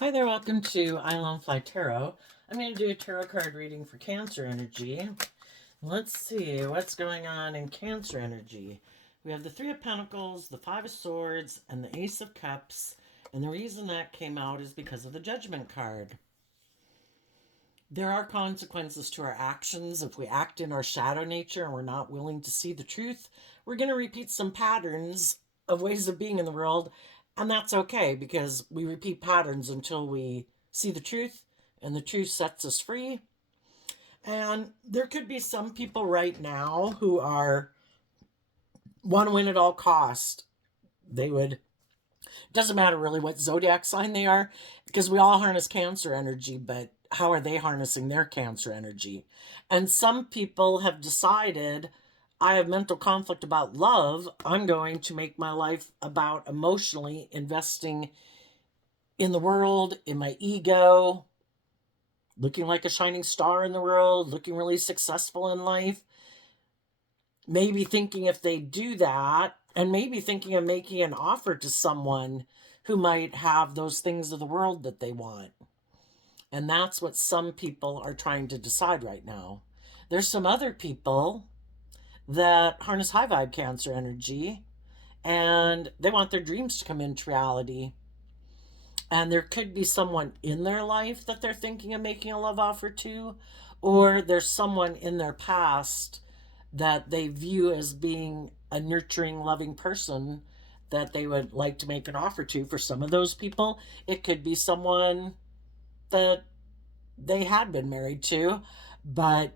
Hi there, welcome to Island Fly Tarot. I'm going to do a tarot card reading for Cancer energy. Let's see what's going on in Cancer energy. We have the Three of Pentacles, the Five of Swords, and the Ace of Cups. And the reason that came out is because of the Judgment card. There are consequences to our actions. If we act in our shadow nature and we're not willing to see the truth, we're going to repeat some patterns of ways of being in the world. And that's okay because we repeat patterns until we see the truth and the truth sets us free. And there could be some people right now who are want to win at all cost. They would, doesn't matter really what zodiac sign they are, because we all harness Cancer energy, but how are they harnessing their Cancer energy? And some people have decided, I have mental conflict about love. I'm going to make my life about emotionally investing in the world, in my ego, looking like a shining star in the world, looking really successful in life. Maybe thinking if they do that, and maybe thinking of making an offer to someone who might have those things of the world that they want. And that's what some people are trying to decide right now. There's some other people that harness high vibe Cancer energy and they want their dreams to come into reality. And there could be someone in their life that they're thinking of making a love offer to, or there's someone in their past that they view as being a nurturing, loving person that they would like to make an offer to. For some of those people, it could be someone that they had been married to, but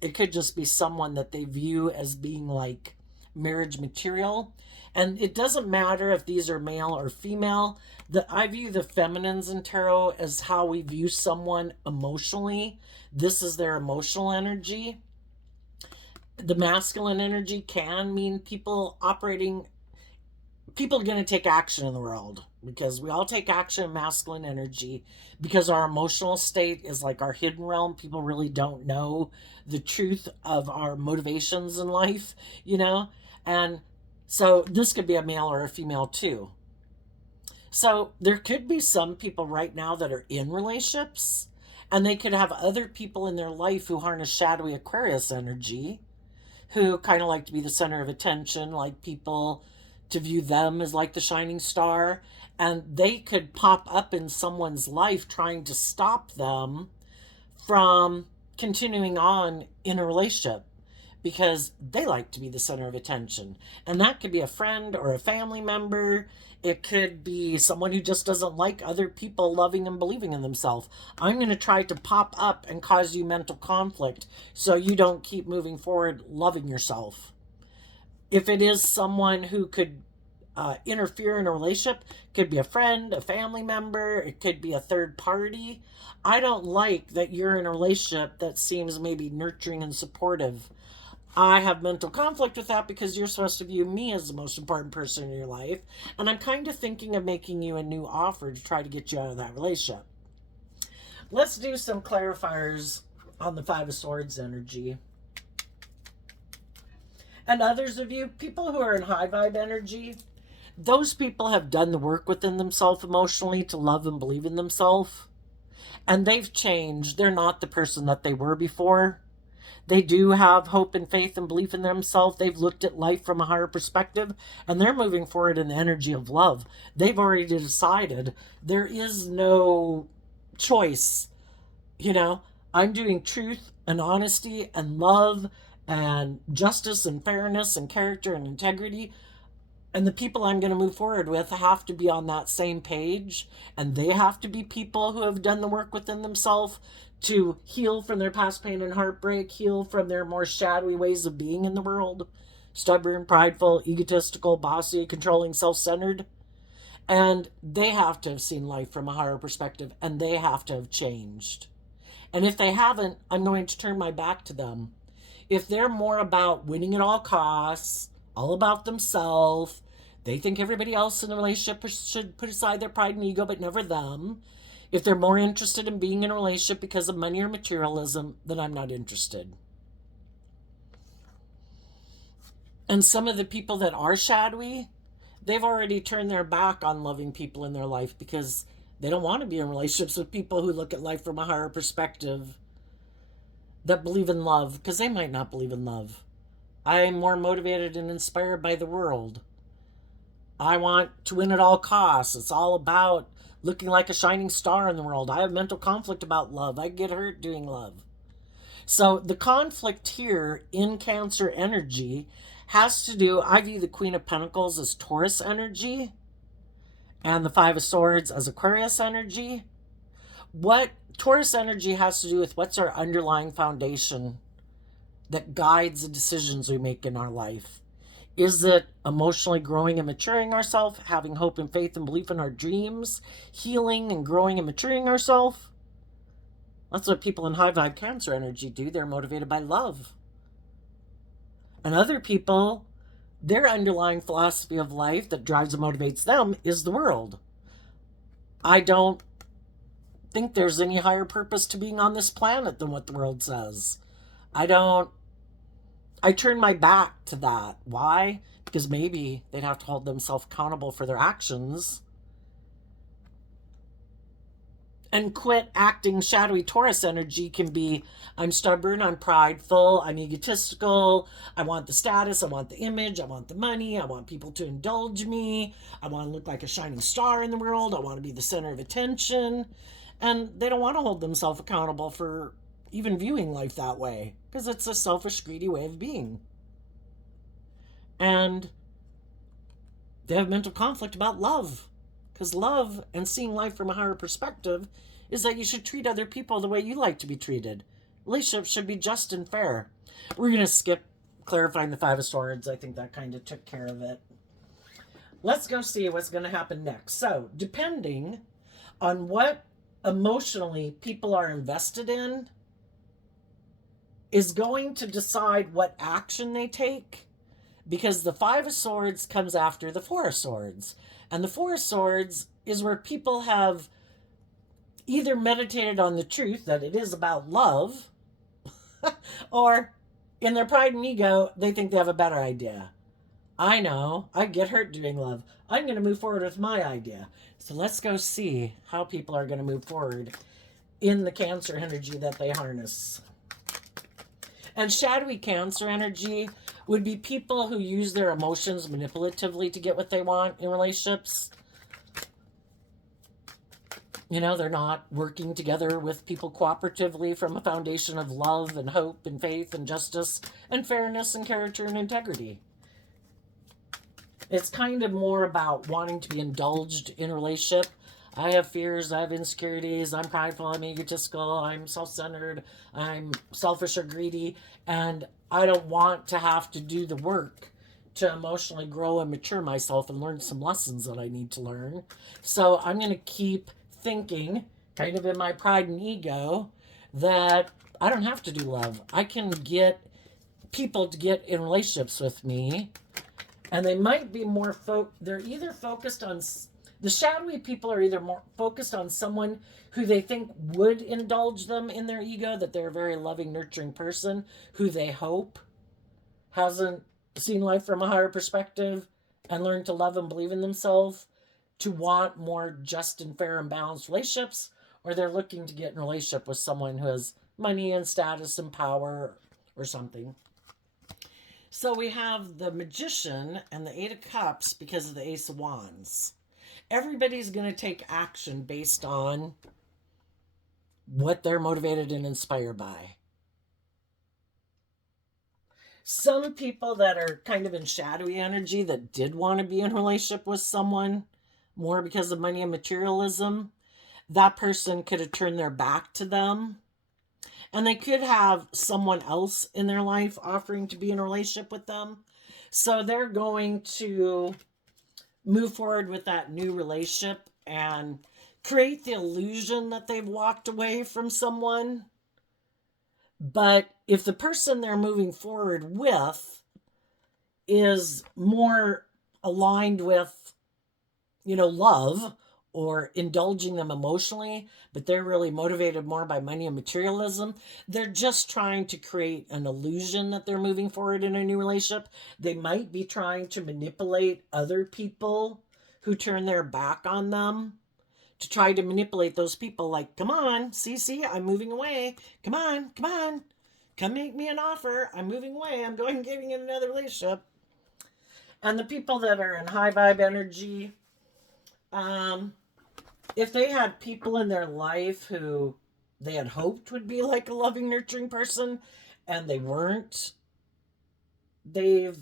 it could just be someone that they view as being like marriage material. And it doesn't matter if these are male or female. I view the feminines in tarot as how we view someone emotionally. This is their emotional energy. The masculine energy can mean people are going to take action in the world because we all take action in masculine energy because our emotional state is like our hidden realm. People really don't know the truth of our motivations in life, you know? And so this could be a male or a female too. So there could be some people right now that are in relationships and they could have other people in their life who harness shadowy Aquarius energy, who kind of like to be the center of attention, like people to view them as like the shining star. And they could pop up in someone's life trying to stop them from continuing on in a relationship because they like to be the center of attention. And that could be a friend or a family member. It could be someone who just doesn't like other people loving and believing in themselves. I'm going to try to pop up and cause you mental conflict so you don't keep moving forward loving yourself. If it is someone who could interfere in a relationship, could be a friend, a family member, it could be a third party. I don't like that you're in a relationship that seems maybe nurturing and supportive. I have mental conflict with that because you're supposed to view me as the most important person in your life. And I'm kind of thinking of making you a new offer to try to get you out of that relationship. Let's do some clarifiers on the Five of Swords energy. And others of you, people who are in high vibe energy, those people have done the work within themselves emotionally to love and believe in themselves. And they've changed. They're not the person that they were before. They do have hope and faith and belief in themselves. They've looked at life from a higher perspective and they're moving forward in the energy of love. They've already decided there is no choice. You know, I'm doing truth and honesty and love and justice and fairness and character and integrity. And the people I'm going to move forward with have to be on that same page. And they have to be people who have done the work within themselves to heal from their past pain and heartbreak, heal from their more shadowy ways of being in the world. Stubborn, prideful, egotistical, bossy, controlling, self centered. And they have to have seen life from a higher perspective and they have to have changed. And if they haven't, I'm going to turn my back to them. If they're more about winning at all costs, all about themselves, they think everybody else in the relationship should put aside their pride and ego, but never them. If they're more interested in being in a relationship because of money or materialism, then I'm not interested. And some of the people that are shadowy, they've already turned their back on loving people in their life because They don't want to be in relationships with people who look at life from a higher perspective, that believe in love, because they might not believe in love. I am more motivated and inspired by the world. I want to win at all costs. It's all about looking like a shining star in the world. I have mental conflict about love. I get hurt doing love. So the conflict here in Cancer energy has to do, I view the Queen of Pentacles as Taurus energy and the Five of Swords as Aquarius energy. What Taurus energy has to do with what's our underlying foundation that guides the decisions we make in our life. Is it emotionally growing and maturing ourselves, having hope and faith and belief in our dreams, healing and growing and maturing ourselves? That's what people in high vibe Cancer energy do. They're motivated by love. And other people, their underlying philosophy of life that drives and motivates them is the world. I don't think there's any higher purpose to being on this planet than what the world says. I turn my back to that. Why? Because maybe they'd have to hold themselves accountable for their actions and quit acting. Shadowy Taurus energy can be, I'm stubborn, I'm prideful, I'm egotistical, I want the status, I want the image, I want the money, I want people to indulge me, I want to look like a shining star in the world, I want to be the center of attention. And they don't want to hold themselves accountable for even viewing life that way, because it's a selfish, greedy way of being. And they have mental conflict about love, because love and seeing life from a higher perspective is that you should treat other people the way you like to be treated. Relationships should be just and fair. We're going to skip clarifying the Five of Swords. I think that kind of took care of it. Let's go see what's going to happen next. So, depending on what emotionally people are invested in, is going to decide what action they take, because the Five of Swords comes after the Four of Swords. And the Four of Swords is where people have either meditated on the truth that it is about love, or in their pride and ego, they think they have a better idea. I know, I get hurt doing love. I'm going to move forward with my idea. So let's go see how people are going to move forward in the Cancer energy that they harness. And shadowy Cancer energy would be people who use their emotions manipulatively to get what they want in relationships. You know, they're not working together with people cooperatively from a foundation of love and hope and faith and justice and fairness and character and integrity. It's kind of more about wanting to be indulged in a relationship. I have fears, I have insecurities, I'm prideful, I'm egotistical, I'm self-centered, I'm selfish or greedy, and I don't want to have to do the work to emotionally grow and mature myself and learn some lessons that I need to learn. So I'm going to keep thinking, kind of in my pride and ego, that I don't have to do love. I can get people to get in relationships with me, and they might be more, they're either focused on, the shadowy people are either more focused on someone who they think would indulge them in their ego, that they're a very loving, nurturing person who they hope hasn't seen life from a higher perspective and learned to love and believe in themselves, to want more just and fair and balanced relationships, or they're looking to get in a relationship with someone who has money and status and power or something. So we have the Magician and the Eight of Cups because of the Ace of Wands. Everybody's going to take action based on what they're motivated and inspired by. Some people that are kind of in shadowy energy that did want to be in a relationship with someone more because of money and materialism, that person could have turned their back to them. And they could have someone else in their life offering to be in a relationship with them. So they're going to move forward with that new relationship and create the illusion that they've walked away from someone. But if the person they're moving forward with is more aligned with, love, or indulging them emotionally, but they're really motivated more by money and materialism, they're just trying to create an illusion that they're moving forward in a new relationship. They might be trying to manipulate other people who turn their back on them to try to manipulate those people like, come on, see, I'm moving away. Come on, come on. Come make me an offer. I'm moving away. I'm going getting in another relationship. And the people that are in high vibe energy, um, if they had people in their life who they had hoped would be like a loving, nurturing person and they weren't, they've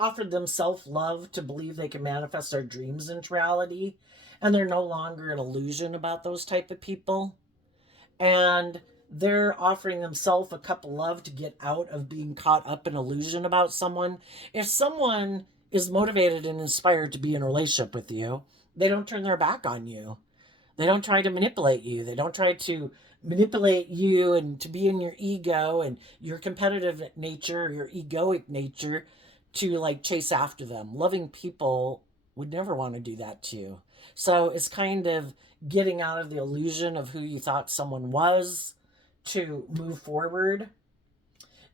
offered them self love to believe they can manifest their dreams into reality. And they're no longer an illusion about those type of people. And they're offering themselves a cup of love to get out of being caught up in illusion about someone. If someone is motivated and inspired to be in a relationship with you, they don't turn their back on you. They don't try to manipulate you. They don't try to manipulate you and to be in your ego and your competitive nature or your egoic nature to like chase after them. Loving people would never want to do that to you. So it's kind of getting out of the illusion of who you thought someone was to move forward.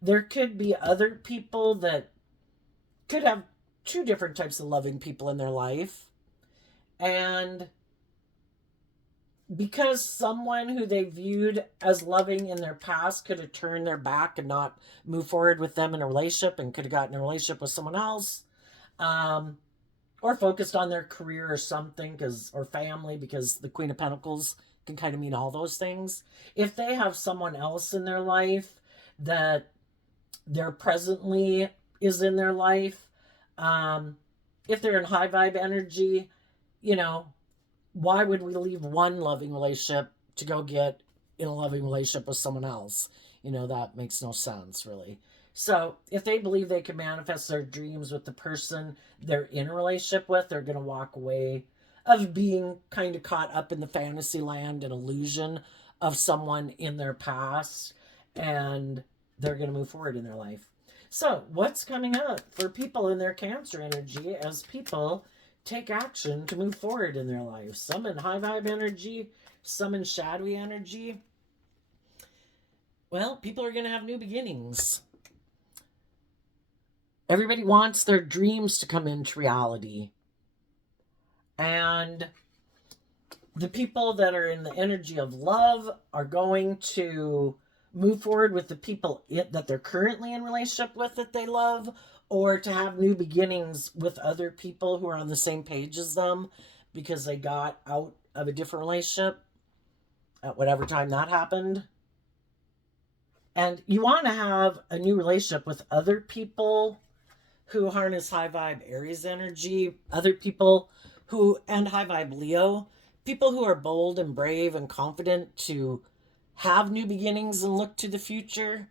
There could be other people that could have two different types of loving people in their life. And because someone who they viewed as loving in their past could have turned their back and not move forward with them in a relationship and could have gotten a relationship with someone else, or focused on their career or something, or family, because the Queen of Pentacles can kind of mean all those things. If they have someone else in their life that they're presently is in their life, if they're in high vibe energy, you know, why would we leave one loving relationship to go get in a loving relationship with someone else? You know, that makes no sense, really. So if they believe they can manifest their dreams with the person they're in a relationship with, they're going to walk away of being kind of caught up in the fantasy land and illusion of someone in their past, and they're going to move forward in their life. So what's coming up for people in their Cancer energy as people take action to move forward in their life? Some in high vibe energy, some in shadowy energy. Well, people are going to have new beginnings. Everybody wants their dreams to come into reality. And the people that are in the energy of love are going to move forward with the people that they're currently in relationship with that they love, or to have new beginnings with other people who are on the same page as them because they got out of a different relationship at whatever time that happened. And you want to have a new relationship with other people who harness high vibe Aries energy, other people who, and high vibe Leo, people who are bold and brave and confident to have new beginnings and look to the future.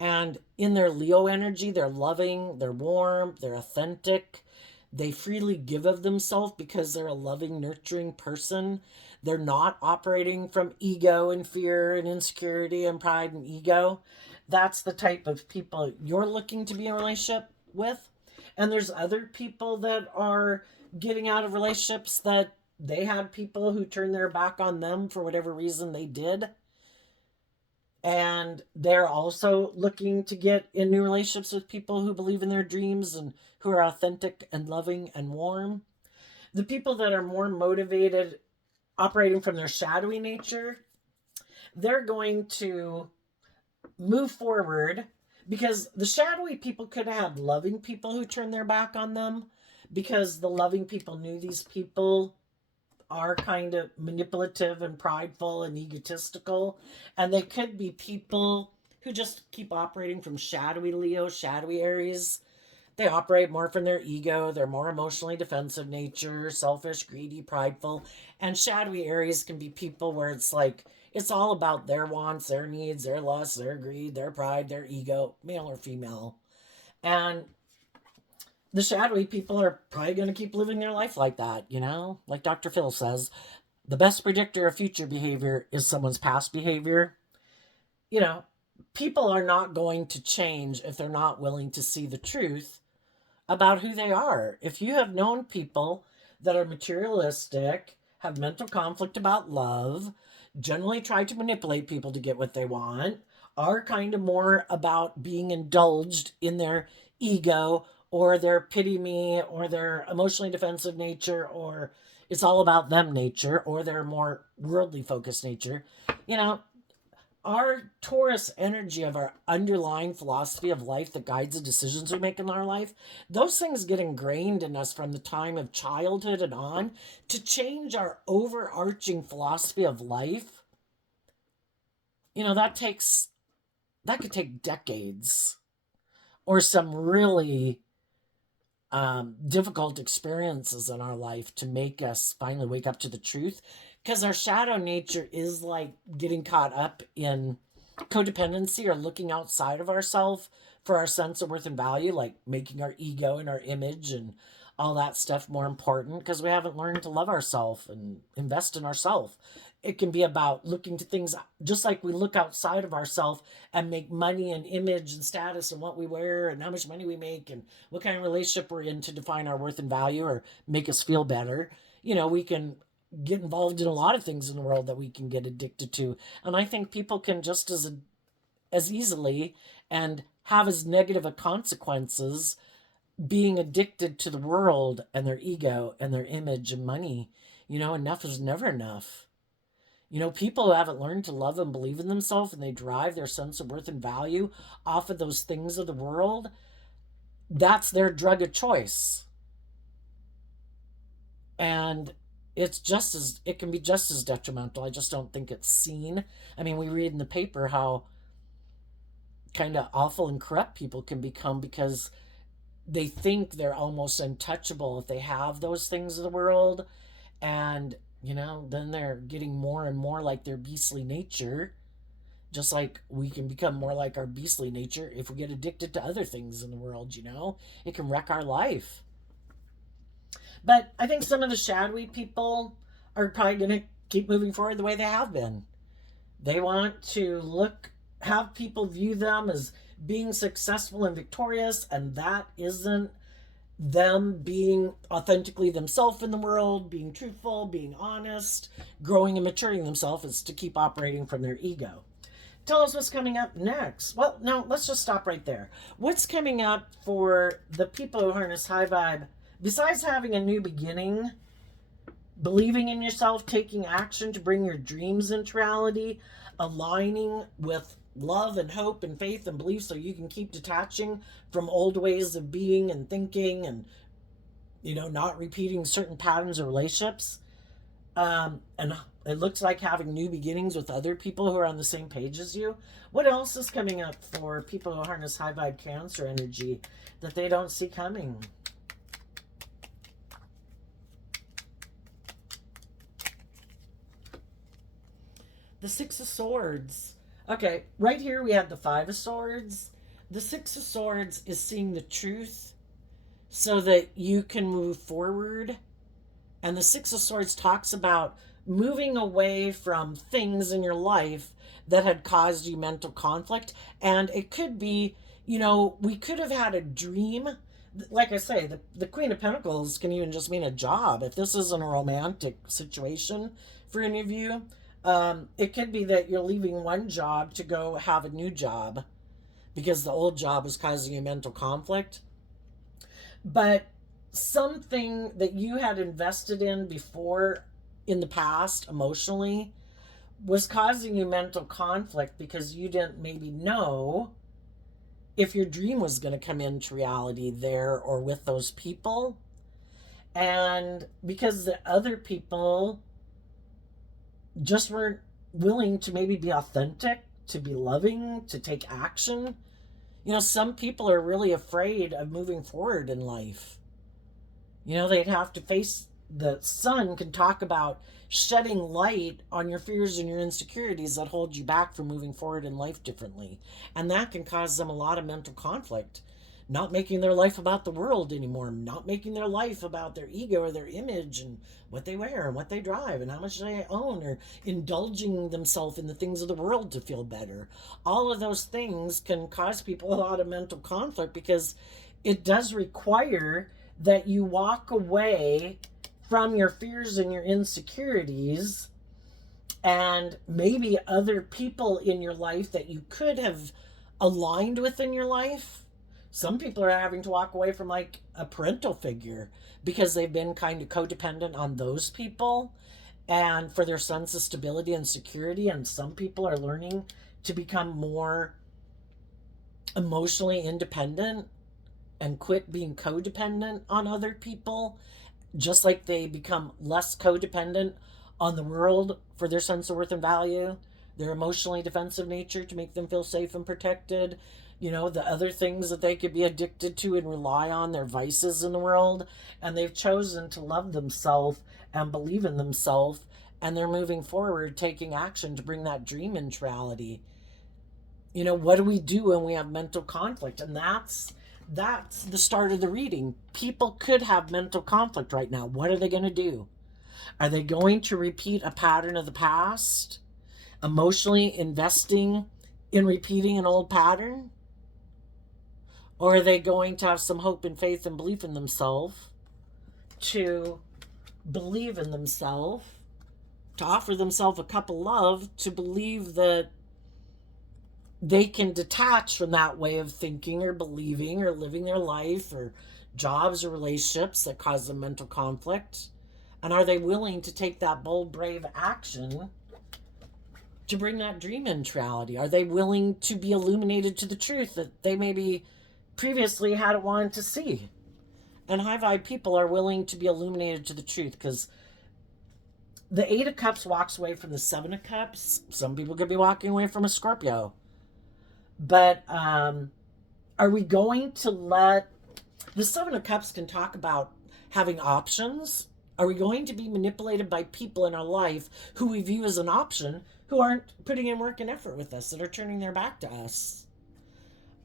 And in their Leo energy, they're loving, they're warm, they're authentic. They freely give of themselves because they're a loving, nurturing person. They're not operating from ego and fear and insecurity and pride and ego. That's the type of people you're looking to be in a relationship with. And there's other people that are getting out of relationships that they had people who turned their back on them for whatever reason they did. And they're also looking to get in new relationships with people who believe in their dreams and who are authentic and loving and warm. The people that are more motivated, operating from their shadowy nature, they're going to move forward because the shadowy people could have had loving people who turned their back on them because the loving people knew these people are kind of manipulative and prideful and egotistical. And they could be people who just keep operating from shadowy Leo, shadowy Aries. They operate more from their ego. They're more emotionally defensive nature, selfish, greedy, prideful. And shadowy Aries can be people where it's like, it's all about their wants, their needs, their lusts, their greed, their pride, their ego, male or female. And the shadowy people are probably going to keep living their life like that, you know? Like Dr. Phil says, the best predictor of future behavior is someone's past behavior. You know, people are not going to change if they're not willing to see the truth about who they are. If you have known people that are materialistic, have mental conflict about love, generally try to manipulate people to get what they want, are kind of more about being indulged in their ego or they're pity me, or they're emotionally defensive nature, or it's all about them nature, or they're more worldly focused nature. You know, our Taurus energy of our underlying philosophy of life that guides the decisions we make in our life, those things get ingrained in us from the time of childhood and on. To change our overarching philosophy of life, that could take decades or some really difficult experiences in our life to make us finally wake up to the truth. Because our shadow nature is like getting caught up in codependency or looking outside of ourselves for our sense of worth and value, like making our ego and our image and all that stuff more important because we haven't learned to love ourselves and invest in ourselves. It can be about looking to things just like we look outside of ourselves and make money and image and status and what we wear and how much money we make and what kind of relationship we're in to define our worth and value or make us feel better. We can get involved in a lot of things in the world that we can get addicted to. And I think people can just as easily and have as negative a consequences being addicted to the world and their ego and their image and money. Enough is never enough. People who haven't learned to love and believe in themselves and they derive their sense of worth and value off of those things of the world, that's their drug of choice. And it can be just as detrimental. I just don't think it's seen. I mean, we read in the paper how kind of awful and corrupt people can become because they think they're almost untouchable if they have those things of the world. And, then they're getting more and more like their beastly nature. Just like we can become more like our beastly nature if we get addicted to other things in the world, it can wreck our life. But I think some of the shadowy people are probably going to keep moving forward the way they have been. They want to have people view them as being successful and victorious, and that isn't them being authentically themselves in the world, being truthful, being honest, growing and maturing themselves is to keep operating from their ego. Tell us what's coming up next. Well, no, let's just stop right there. What's coming up for the people who harness high vibe, besides having a new beginning, believing in yourself, taking action to bring your dreams into reality, aligning with love and hope and faith and belief so you can keep detaching from old ways of being and thinking and not repeating certain patterns of relationships, and it looks like having new beginnings with other people who are on the same page as you. What else is coming up for people who harness high vibe Cancer energy that they don't see coming? The Six of Swords. Okay, right here we have the Five of Swords. The Six of Swords is seeing the truth so that you can move forward. And the Six of Swords talks about moving away from things in your life that had caused you mental conflict. And it could be, we could have had a dream. Like I say, the Queen of Pentacles can even just mean a job. If this isn't a romantic situation for any of you, it could be that you're leaving one job to go have a new job because the old job is causing you mental conflict. But something that you had invested in before in the past emotionally was causing you mental conflict because you didn't maybe know if your dream was going to come into reality there or with those people. And because the other people just weren't willing to maybe be authentic, to be loving, to take action. Some people are really afraid of moving forward in life. They'd have to face, the sun can talk about shedding light on your fears and your insecurities that hold you back from moving forward in life differently. And that can cause them a lot of mental conflict. Not making their life about the world anymore, not making their life about their ego or their image and what they wear and what they drive and how much they own, or indulging themselves in the things of the world to feel better. All of those things can cause people a lot of mental conflict because it does require that you walk away from your fears and your insecurities and maybe other people in your life that you could have aligned with in your life Some people are having to walk away from like a parental figure because they've been kind of codependent on those people and for their sense of stability and security. And some people are learning to become more emotionally independent and quit being codependent on other people, just like they become less codependent on the world for their sense of worth and value, their emotionally defensive nature to make them feel safe and protected. The other things that they could be addicted to and rely on, their vices in the world. And they've chosen to love themselves and believe in themselves. And they're moving forward, taking action to bring that dream into reality. What do we do when we have mental conflict? And that's the start of the reading. People could have mental conflict right now. What are they going to do? Are they going to repeat a pattern of the past, emotionally investing in repeating an old pattern? Or are they going to have some hope and faith and belief in themselves, to believe in themselves, to offer themselves a cup of love, to believe that they can detach from that way of thinking or believing or living their life, or jobs or relationships that cause them mental conflict? And are they willing to take that bold, brave action to bring that dream into reality? Are they willing to be illuminated to the truth that they maybe previously hadn't wanted to see? And high vibe people are willing to be illuminated to the truth, because the Eight of Cups walks away from the Seven of Cups. Some people could be walking away from a Scorpio. But are we going to let the Seven of Cups can talk about having options? Are we going to be manipulated by people in our life who we view as an option, who aren't putting in work and effort with us, that are turning their back to us?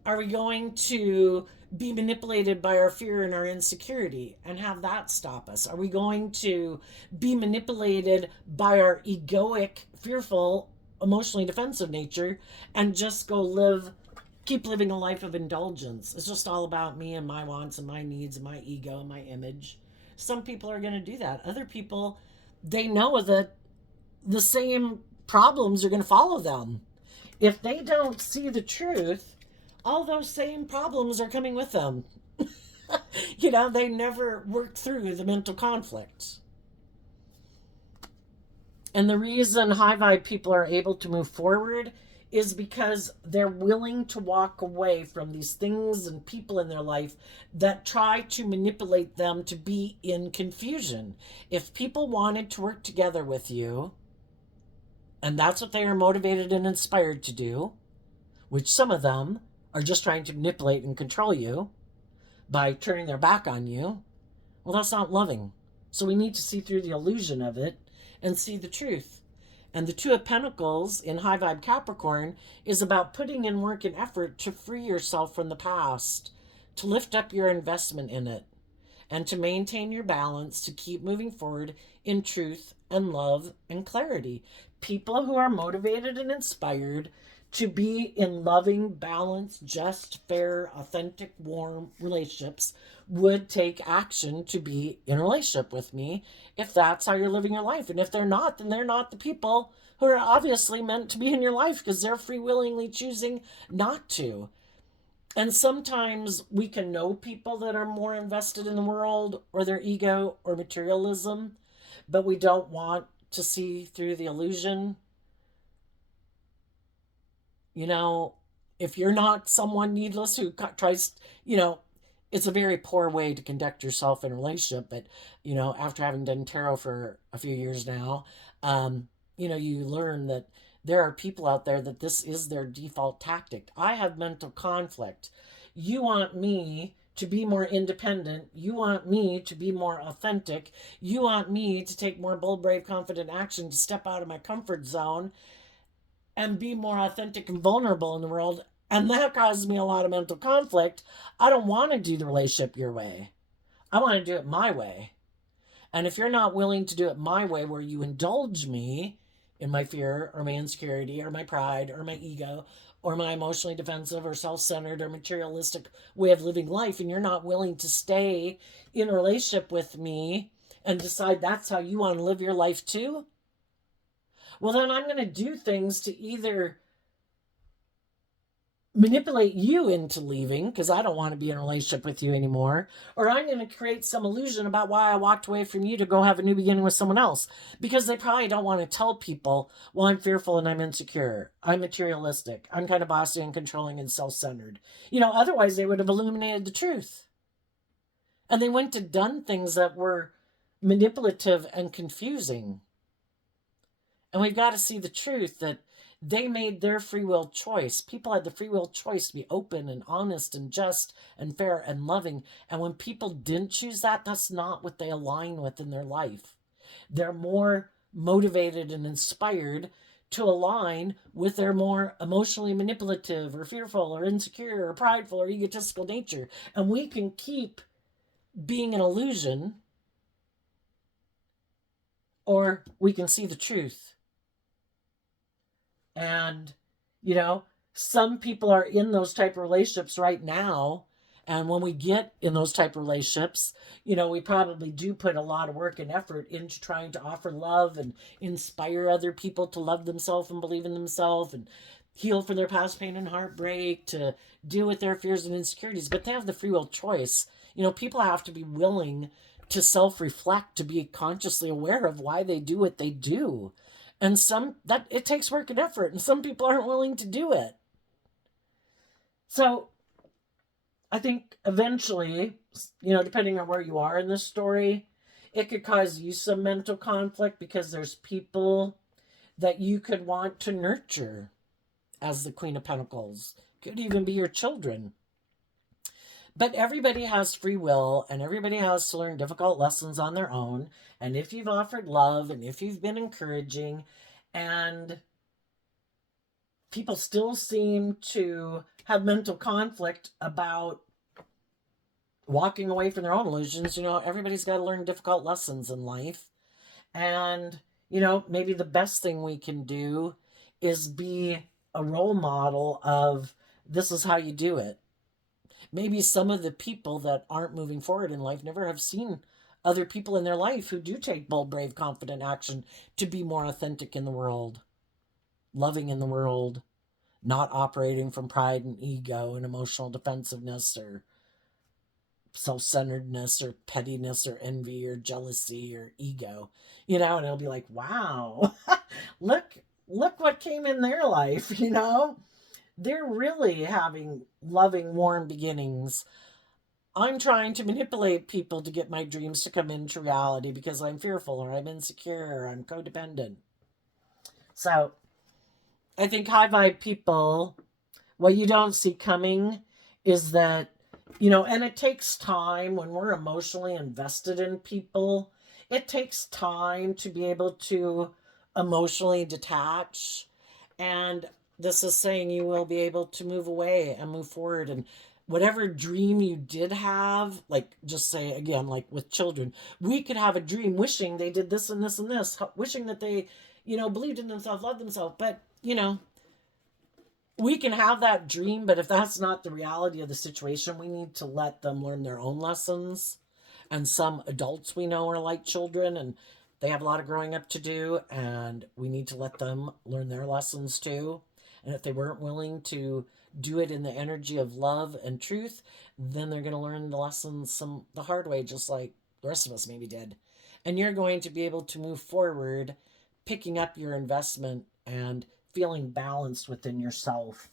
Are we going to be manipulated by our fear and our insecurity and have that stop us? Are we going to be manipulated by our egoic, fearful, emotionally defensive nature and just keep living a life of indulgence? It's just all about me and my wants and my needs and my ego and my image. Some people are going to do that. Other people, they know that the same problems are going to follow them. If they don't see the truth, all those same problems are coming with them. They never worked through the mental conflict. And the reason high vibe people are able to move forward is because they're willing to walk away from these things and people in their life that try to manipulate them to be in confusion. If people wanted to work together with you, and that's what they are motivated and inspired to do, which some of them are just trying to manipulate and control you by turning their back on you, well, that's not loving. So we need to see through the illusion of it and see the truth. And the Two of Pentacles in high vibe Capricorn is about putting in work and effort to free yourself from the past, to lift up your investment in it, and to maintain your balance, to keep moving forward in truth and love and clarity. People who are motivated and inspired to be in loving, balanced, just, fair, authentic, warm relationships would take action to be in a relationship with me, if that's how you're living your life. And if they're not, then they're not the people who are obviously meant to be in your life, because they're free willingly choosing not to. And sometimes we can know people that are more invested in the world or their ego or materialism, but we don't want to see through the illusion. If you're not someone needless who tries, it's a very poor way to conduct yourself in a relationship. But, after having done tarot for a few years now, you learn that there are people out there that this is their default tactic. I have mental conflict. You want me to be more independent. You want me to be more authentic. You want me to take more bold, brave, confident action, to step out of my comfort zone and be more authentic and vulnerable in the world. And that causes me a lot of mental conflict. I don't want to do the relationship your way. I want to do it my way. And if you're not willing to do it my way, where you indulge me in my fear or my insecurity or my pride or my ego or my emotionally defensive or self-centered or materialistic way of living life, and you're not willing to stay in a relationship with me and decide that's how you want to live your life too, well, then I'm going to do things to either manipulate you into leaving because I don't want to be in a relationship with you anymore, or I'm going to create some illusion about why I walked away from you to go have a new beginning with someone else, because they probably don't want to tell people, well, I'm fearful and I'm insecure, I'm materialistic, I'm kind of bossy and controlling and self-centered. Otherwise they would have illuminated the truth, and they wouldn't have done things that were manipulative and confusing. And we've got to see the truth that they made their free will choice. People had the free will choice to be open and honest and just and fair and loving. And when people didn't choose that, that's not what they align with in their life. They're more motivated and inspired to align with their more emotionally manipulative or fearful or insecure or prideful or egotistical nature. And we can keep being an illusion, or we can see the truth. And, some people are in those type of relationships right now. And when we get in those type of relationships, we probably do put a lot of work and effort into trying to offer love and inspire other people to love themselves and believe in themselves and heal from their past pain and heartbreak, to deal with their fears and insecurities. But they have the free will choice. People have to be willing to self-reflect, to be consciously aware of why they do what they do. And it takes work and effort, and some people aren't willing to do it. So I think eventually, depending on where you are in this story, it could cause you some mental conflict, because there's people that you could want to nurture as the Queen of Pentacles. Could even be your children. But everybody has free will, and everybody has to learn difficult lessons on their own. And if you've offered love, and if you've been encouraging, and people still seem to have mental conflict about walking away from their own illusions, everybody's got to learn difficult lessons in life. And, maybe the best thing we can do is be a role model of, this is how you do it. Maybe some of the people that aren't moving forward in life never have seen other people in their life who do take bold, brave, confident action to be more authentic in the world, loving in the world, not operating from pride and ego and emotional defensiveness or self-centeredness or pettiness or envy or jealousy or ego. And it'll be like, wow, look what came in their life. They're really having loving, warm beginnings. I'm trying to manipulate people to get my dreams to come into reality because I'm fearful, or I'm insecure, or I'm codependent. So I think high vibe people, what you don't see coming is that, and it takes time when we're emotionally invested in people. It takes time to be able to emotionally detach. And this is saying you will be able to move away and move forward. And whatever dream you did have, like, just say again, like with children, we could have a dream wishing they did this and this and this, wishing that they, believed in themselves, loved themselves. But, we can have that dream, but if that's not the reality of the situation, we need to let them learn their own lessons. And some adults we know are like children, and they have a lot of growing up to do, and we need to let them learn their lessons too. And if they weren't willing to do it in the energy of love and truth, then they're going to learn the lessons the hard way, just like the rest of us maybe did. And you're going to be able to move forward, picking up your investment and feeling balanced within yourself,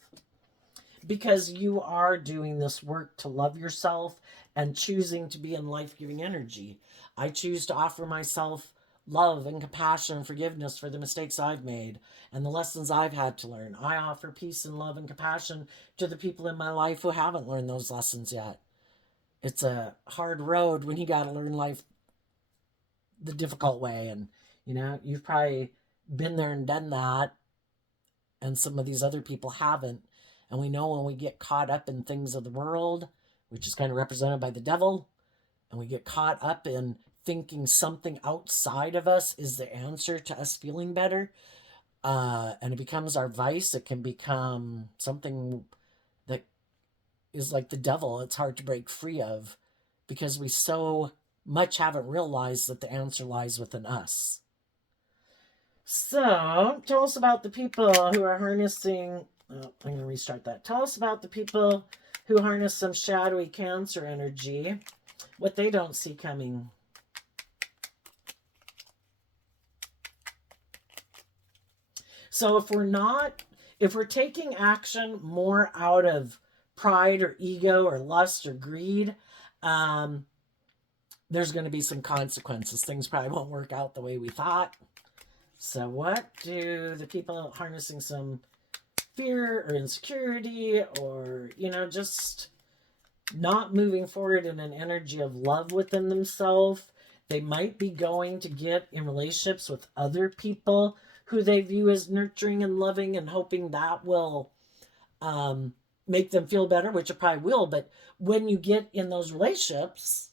because you are doing this work to love yourself and choosing to be in life-giving energy. I choose to offer myself love and compassion and forgiveness for the mistakes I've made and the lessons I've had to learn. I offer peace and love and compassion to the people in my life who haven't learned those lessons yet. It's a hard road when you got to learn life the difficult way. And, you've probably been there and done that, and some of these other people haven't. And we know when we get caught up in things of the world, which is kind of represented by the devil, and we get caught up in thinking something outside of us is the answer to us feeling better, and it becomes our vice, it can become something that is like the devil. It's hard to break free of because we so much haven't realized that the answer lies within us. So, tell us about the people who are harnessing I'm going to restart that. Tell us about the people who harness some shadowy Cancer energy, what they don't see coming. So if we're taking action more out of pride or ego or lust or greed, there's going to be some consequences. Things probably won't work out the way we thought. So what do the people harnessing some fear or insecurity or, just not moving forward in an energy of love within themselves, they might be going to get in relationships with other people who they view as nurturing and loving and hoping that will make them feel better, which it probably will. But when you get in those relationships,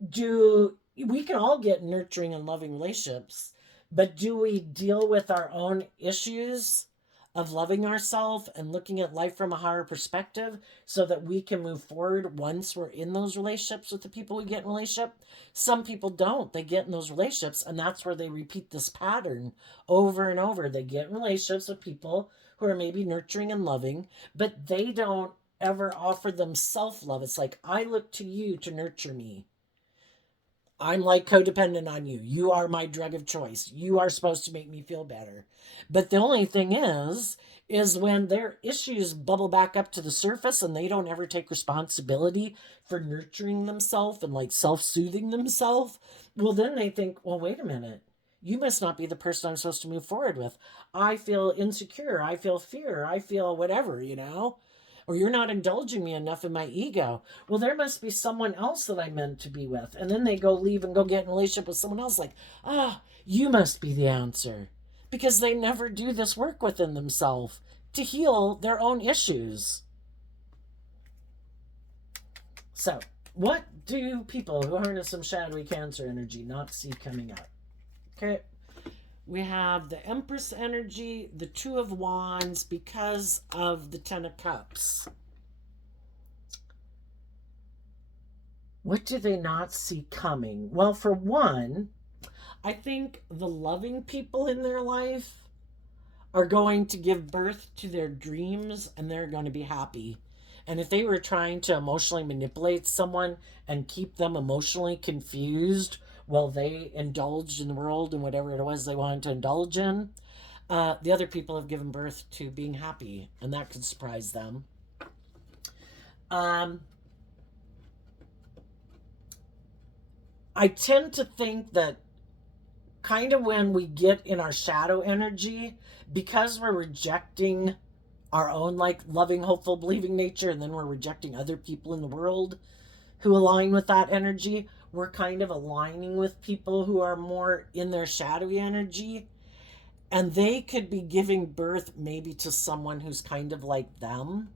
we can all get nurturing and loving relationships, but do we deal with our own issues of loving ourselves and looking at life from a higher perspective so that we can move forward once we're in those relationships with the people we get in relationship? Some people don't. They get in those relationships and that's where they repeat this pattern over and over. They get in relationships with people who are maybe nurturing and loving, but they don't ever offer them self-love. It's like, I look to you to nurture me. I'm like codependent on you. You are my drug of choice. You are supposed to make me feel better. But the only thing is when their issues bubble back up to the surface and they don't ever take responsibility for nurturing themselves and like self-soothing themselves, well, then they think, well, wait a minute. You must not be the person I'm supposed to move forward with. I feel insecure. I feel fear. I feel whatever, or you're not indulging me enough in my ego. Well, there must be someone else that I'm meant to be with. And then they go leave and go get in a relationship with someone else like, you must be the answer. Because they never do this work within themselves to heal their own issues. So, what do people who harness some shadowy Cancer energy not see coming up? Okay. We have the Empress energy, the Two of Wands, because of the Ten of Cups. What do they not see coming? Well, for one, I think the loving people in their life are going to give birth to their dreams and they're going to be happy. And if they were trying to emotionally manipulate someone and keep them emotionally confused while they indulged in the world and whatever it was they wanted to indulge in, the other people have given birth to being happy, and that could surprise them. I tend to think that kind of when we get in our shadow energy, because we're rejecting our own like loving, hopeful, believing nature, and then we're rejecting other people in the world who align with that energy, we're kind of aligning with people who are more in their shadowy energy, and they could be giving birth maybe to someone who's kind of like them,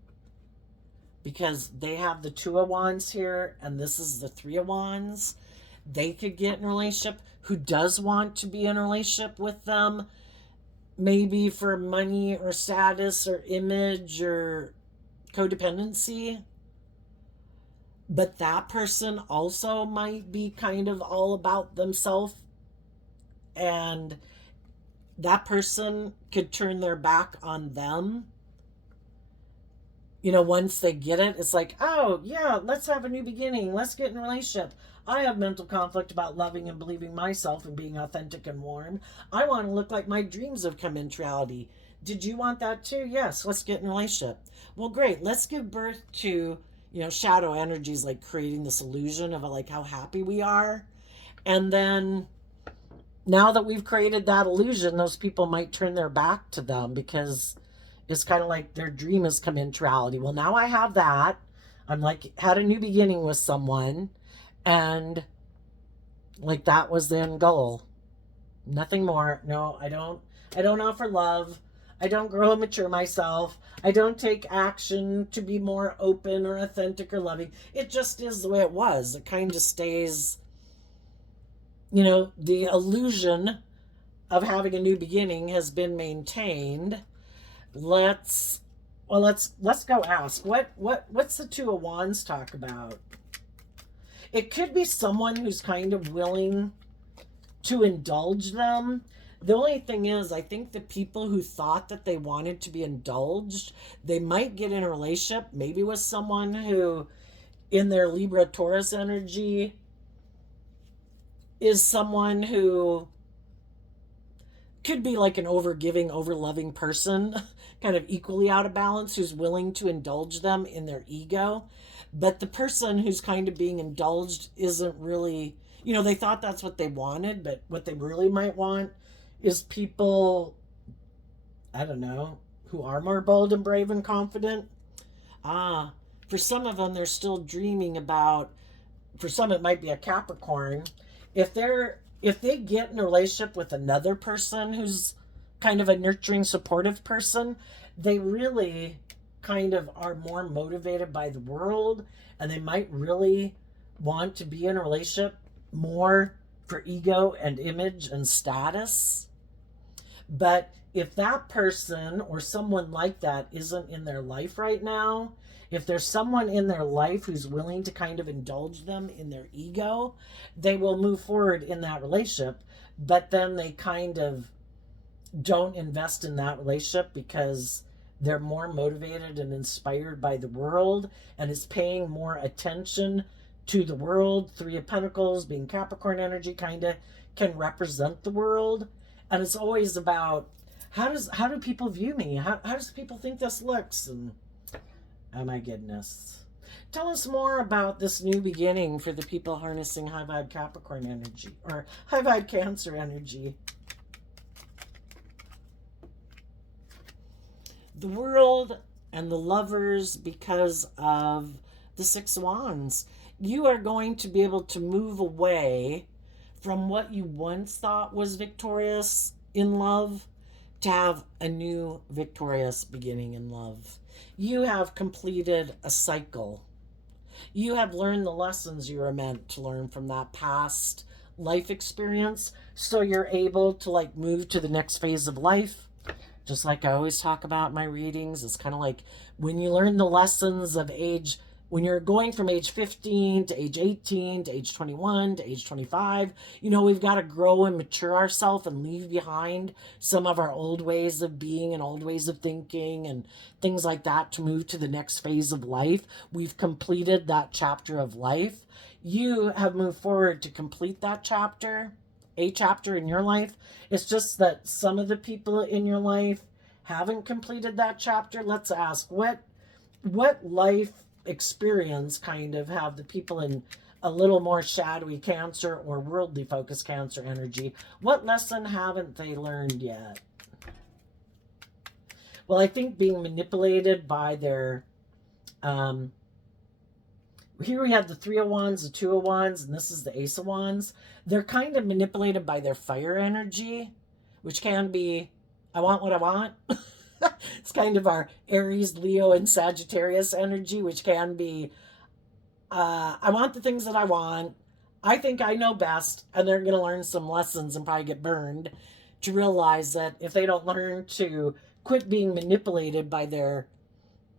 because they have the Two of Wands here and this is the Three of Wands. They could get in a relationship who does want to be in a relationship with them, maybe for money or status or image or codependency. But that person also might be kind of all about themselves, and that person could turn their back on them. Once they get it, it's like, oh, yeah, let's have a new beginning. Let's get in a relationship. I have mental conflict about loving and believing myself and being authentic and warm. I want to look like my dreams have come into reality. Did you want that too? Yes, let's get in a relationship. Well, great. Let's give birth to, shadow energies, like creating this illusion of like how happy we are. And then now that we've created that illusion, those people might turn their back to them because it's kind of like their dream has come into reality. Well, now I have that. I'm like, had a new beginning with someone, and like that was the end goal. Nothing more. No, I don't offer love. I don't grow and mature myself. I don't take action to be more open or authentic or loving. It just is the way it was. It kind of stays, the illusion of having a new beginning has been maintained. Let's go ask. What's the Two of Wands talk about? It could be someone who's kind of willing to indulge them. The only thing is, I think the people who thought that they wanted to be indulged, they might get in a relationship, maybe with someone who, in their Libra Taurus energy, is someone who could be like an overgiving, overloving person, kind of equally out of balance, who's willing to indulge them in their ego. But the person who's kind of being indulged isn't really, they thought that's what they wanted, but what they really might want is people, I don't know, who are more bold and brave and confident. Ah, for some of them, they're still dreaming about, for some, it might be a Capricorn. If they get in a relationship with another person who's kind of a nurturing, supportive person, they really kind of are more motivated by the world, and they might really want to be in a relationship more for ego and image and status. But if that person or someone like that isn't in their life right now, if there's someone in their life who's willing to kind of indulge them in their ego, they will move forward in that relationship. But then they kind of don't invest in that relationship because they're more motivated and inspired by the world and is paying more attention to the world. Three of Pentacles, being Capricorn energy, kind of can represent the world. And it's always about, how do people view me? How does people think this looks? And oh my goodness. Tell us more about this new beginning for the people harnessing high vibe Capricorn energy or high vibe Cancer energy. The world and the lovers, because of the Six of Wands. You are going to be able to move away from what you once thought was victorious in love to have a new victorious beginning in love. You have completed a cycle. You have learned the lessons you were meant to learn from that past life experience, so you're able to like move to the next phase of life. Just like I always talk about in my readings, it's kind of like when you learn the lessons of age, when you're going from age 15 to age 18 to age 21 to age 25, we've got to grow and mature ourselves and leave behind some of our old ways of being and old ways of thinking and things like that to move to the next phase of life. We've completed that chapter of life. You have moved forward to complete that chapter, a chapter in your life. It's just that some of the people in your life haven't completed that chapter. Let's ask, what life experience kind of have the people in a little more shadowy Cancer or worldly focused Cancer energy? What lesson haven't they learned yet? Well, I think being manipulated by their here we have the Three of Wands, the Two of Wands, and this is the Ace of Wands. They're kind of manipulated by their fire energy, which can be, I want what I want. It's kind of our Aries, Leo, and Sagittarius energy, which can be, I want the things that I want. I think I know best, and they're going to learn some lessons and probably get burned to realize that if they don't learn to quit being manipulated by their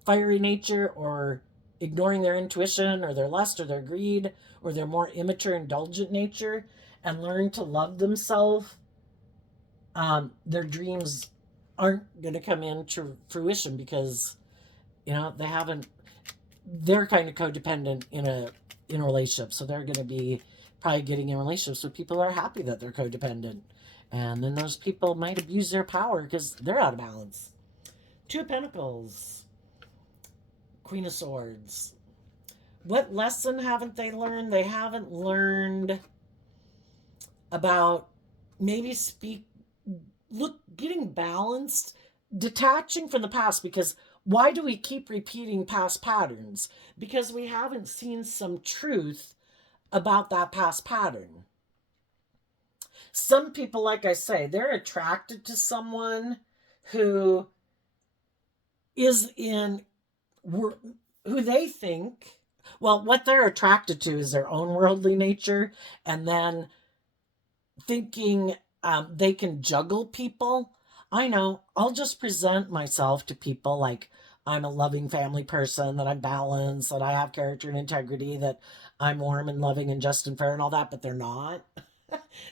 fiery nature or ignoring their intuition or their lust or their greed or their more immature, indulgent nature and learn to love themselves, their dreams aren't going to come into fruition because, they haven't, they're kind of codependent in a relationship. So they're going to be probably getting in relationships with people who are happy that they're codependent. And then those people might abuse their power because they're out of balance. Two of Pentacles. Queen of Swords. What lesson haven't they learned? They haven't learned about maybe getting balanced, detaching from the past, because why do we keep repeating past patterns? Because we haven't seen some truth about that past pattern. Some people, like I say, they're attracted to someone who is who they think, well, what they're attracted to is their own worldly nature, and then thinking they can juggle people. I know, I'll just present myself to people like I'm a loving family person, that I'm balanced, that I have character and integrity, that I'm warm and loving and just and fair and all that, but they're not.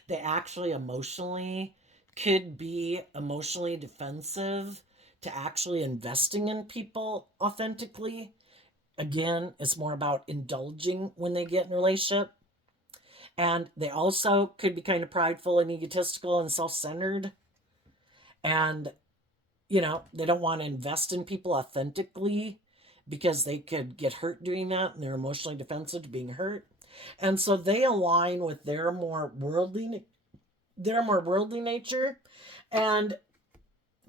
They actually emotionally could be emotionally defensive to actually investing in people authentically. Again, it's more about indulging when they get in a relationship. And they also could be kind of prideful and egotistical and self centered. And, they don't want to invest in people authentically because they could get hurt doing that and they're emotionally defensive to being hurt. And so they align with their more worldly nature. And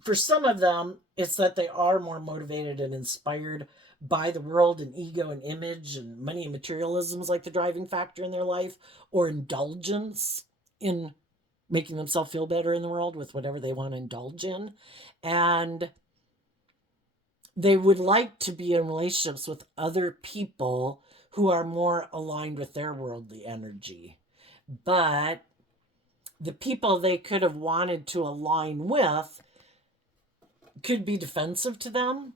for some of them, it's that they are more motivated and inspired by the world and ego and image and money and materialism is like the driving factor in their life, or indulgence in making themselves feel better in the world with whatever they want to indulge in. And they would like to be in relationships with other people who are more aligned with their worldly energy. But the people they could have wanted to align with could be defensive to them.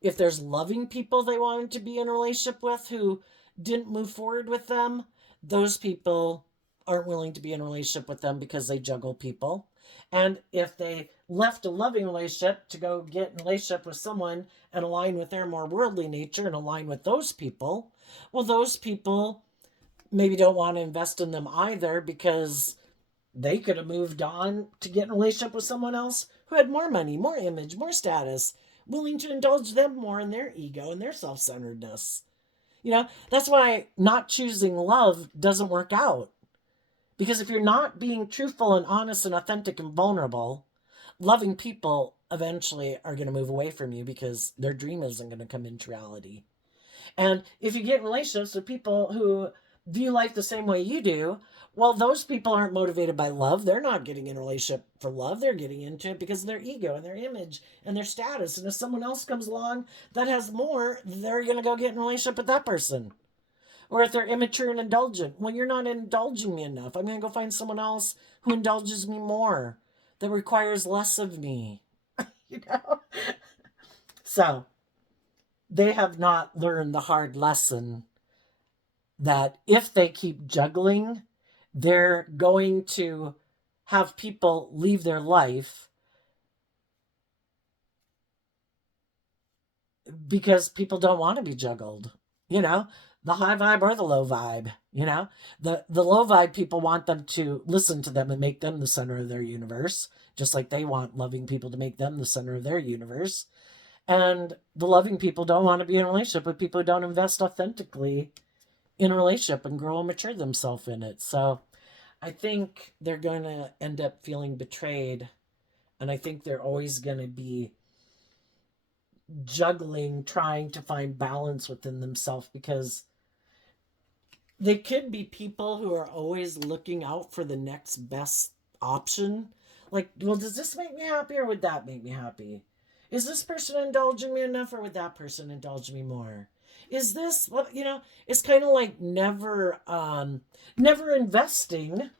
If there's loving people they wanted to be in a relationship with who didn't move forward with them, those people aren't willing to be in a relationship with them because they juggle people. And if they left a loving relationship to go get in a relationship with someone and align with their more worldly nature and align with those people, well, those people maybe don't want to invest in them either because they could have moved on to get in a relationship with someone else who had more money, more image, more status, willing to indulge them more in their ego and their self centeredness. That's why not choosing love doesn't work out. Because if you're not being truthful and honest and authentic and vulnerable, loving people eventually are going to move away from you because their dream isn't going to come into reality. And if you get in relationships with people who view life the same way you do, well, those people aren't motivated by love. They're not getting in a relationship for love. They're getting into it because of their ego and their image and their status. And if someone else comes along that has more, they're going to go get in a relationship with that person. Or if they're immature and indulgent, well, you're not indulging me enough. I'm going to go find someone else who indulges me more, that requires less of me. you know? So they have not learned the hard lesson that if they keep juggling, they're going to have people leave their life because people don't want to be juggled. You know, the high vibe or the low vibe. The low vibe people want them to listen to them and make them the center of their universe, just like they want loving people to make them the center of their universe. And the loving people don't want to be in a relationship with people who don't invest authentically in a relationship and grow and mature themselves in it. So I think they're going to end up feeling betrayed. And I think they're always going to be juggling, trying to find balance within themselves because they could be people who are always looking out for the next best option. Like, well, does this make me happy or would that make me happy? Is this person indulging me enough or would that person indulge me more? Is this what it's kind of like never investing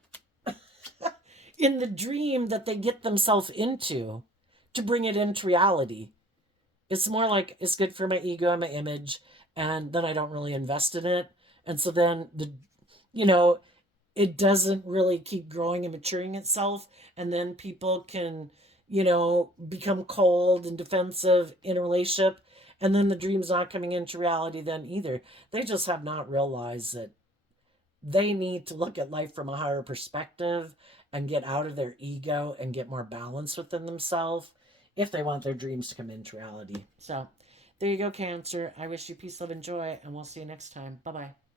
in the dream that they get themselves into to bring it into reality. It's more like it's good for my ego and my image, and then I don't really invest in it. And so then you know, it doesn't really keep growing and maturing itself. And then people can, become cold and defensive in a relationship. And then the dream's not coming into reality then either. They just have not realized that they need to look at life from a higher perspective and get out of their ego and get more balance within themselves if they want their dreams to come into reality. So there you go, Cancer. I wish you peace, love, and joy, and we'll see you next time. Bye bye.